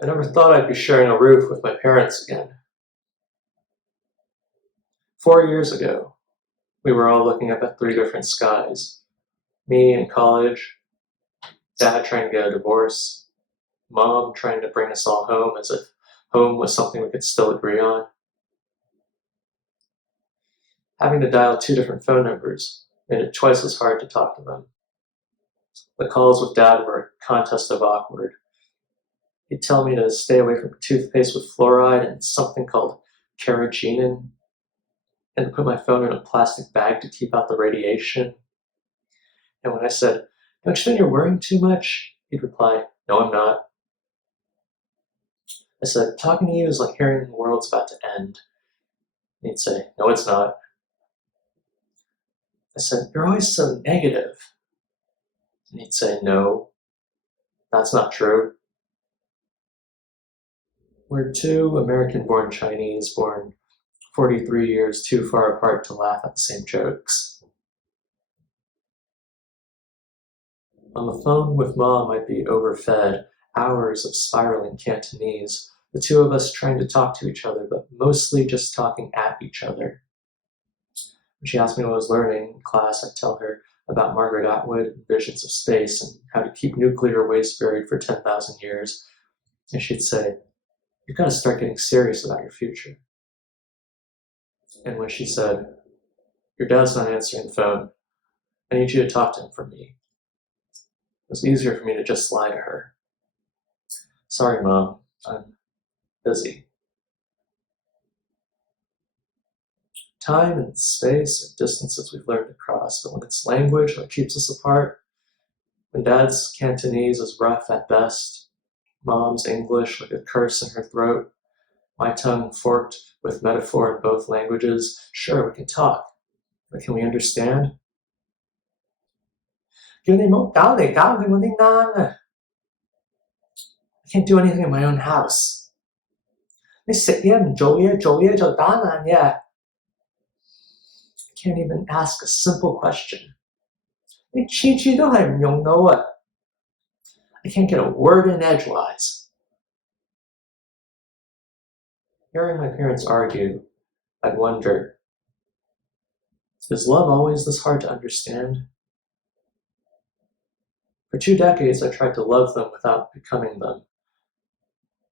I never thought I'd be sharing a roof with my parents again. 4 years ago, we were all looking up at three different skies. Me in college, Dad trying to get a divorce, Mom trying to bring us all home as if home was something we could still agree on. Having to dial two different phone numbers made it twice as hard to talk to them. The calls with Dad were a contest of awkward. He'd tell me to stay away from toothpaste with fluoride and something called carrageenan, and to put my phone in a plastic bag to keep out the radiation. And when I said, "Don't you think you're worrying too much?" he'd reply, "No, I'm not." I said, "Talking to you is like hearing the world's about to end." And he'd say, "No, it's not." I said, "You're always so negative." And he'd say, "No, that's not true." We're two American-born Chinese born 43 years too far apart to laugh at the same jokes. On the phone with Mom, I'd be overfed, hours of spiraling Cantonese, the two of us trying to talk to each other, but mostly just talking at each other. When she asked me what I was learning in class, I'd tell her about Margaret Atwood and visions of space and how to keep nuclear waste buried for 10,000 years. And she'd say, "You've got to start getting serious about your future." And when she said, "Your dad's not answering the phone, I need you to talk to him for me," it was easier for me to just lie to her. "Sorry, Mom, I'm busy." Time and space are distances we've learned to cross, but when it's language that keeps us apart, when Dad's Cantonese is rough at best, Mom's English like a curse in her throat, my tongue forked with metaphor in both languages, sure, we can talk, but can we understand? I can't do anything in my own house. I can't even ask a simple question. I can't get a word in edgewise. Hearing my parents argue, I'd wonder, is love always this hard to understand? For 2 decades, I tried to love them without becoming them.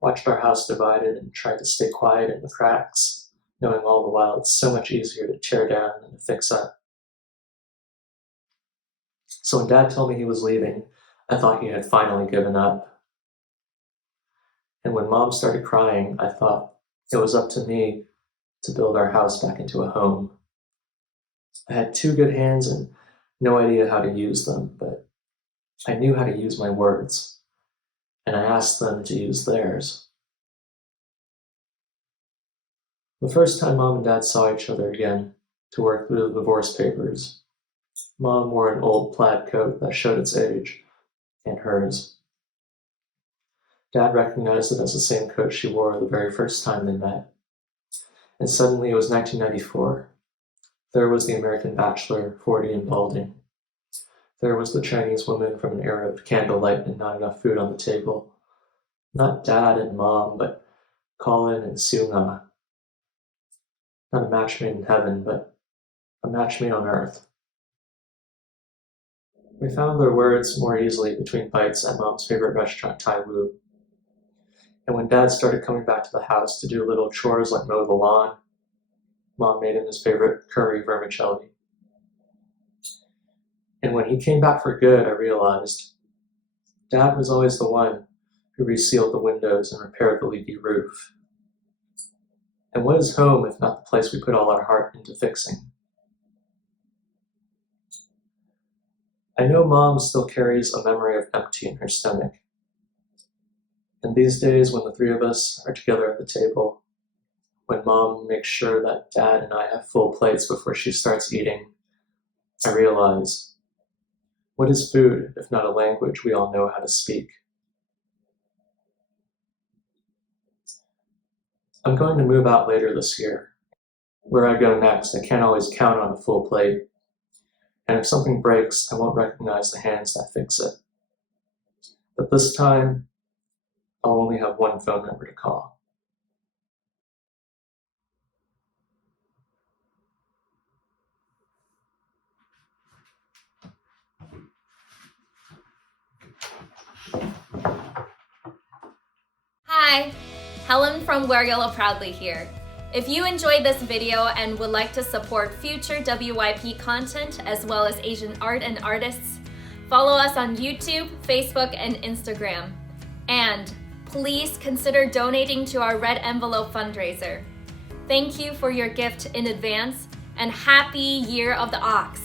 Watched our house divided and tried to stay quiet in the cracks, knowing all the while it's so much easier to tear down than to fix up. So when Dad told me he was leaving, I thought he had finally given up. And when Mom started crying, I thought it was up to me to build our house back into a home. I had 2 good hands and no idea how to use them, but I knew how to use my words, and I asked them to use theirs. The first time Mom and Dad saw each other again to work through the divorce papers, Mom wore an old plaid coat that showed its age, and hers. Dad recognized it as the same coat she wore the very first time they met. And suddenly it was 1994. There was the American bachelor, 40 and balding. There was the Chinese woman from an era of candlelight and not enough food on the table. Not Dad and Mom, but Colin and Seung-ah. Not a match made in heaven, but a match made on earth. We found their words more easily between bites at Mom's favorite restaurant, Tai Wu. And when Dad started coming back to the house to do little chores like mow the lawn, Mom made him his favorite curry vermicelli. And when he came back for good, I realized Dad was always the one who resealed the windows and repaired the leaky roof. And what is home if not the place we put all our heart into fixing? I know Mom still carries a memory of empty in her stomach. And these days, when the 3 of us are together at the table, when Mom makes sure that Dad and I have full plates before she starts eating, I realize, what is food if not a language we all know how to speak? I'm going to move out later this year. Where I go next, I can't always count on a full plate. And if something breaks, I won't recognize the hands that fix it. But this time, I'll only have one phone number to call. Hi, Helen from Wear Yellow Proudly here. If you enjoyed this video and would like to support future WYP content as well as Asian art and artists, follow us on YouTube, Facebook, and Instagram. And please consider donating to our Red Envelope fundraiser. Thank you for your gift in advance, and happy Year of the Ox!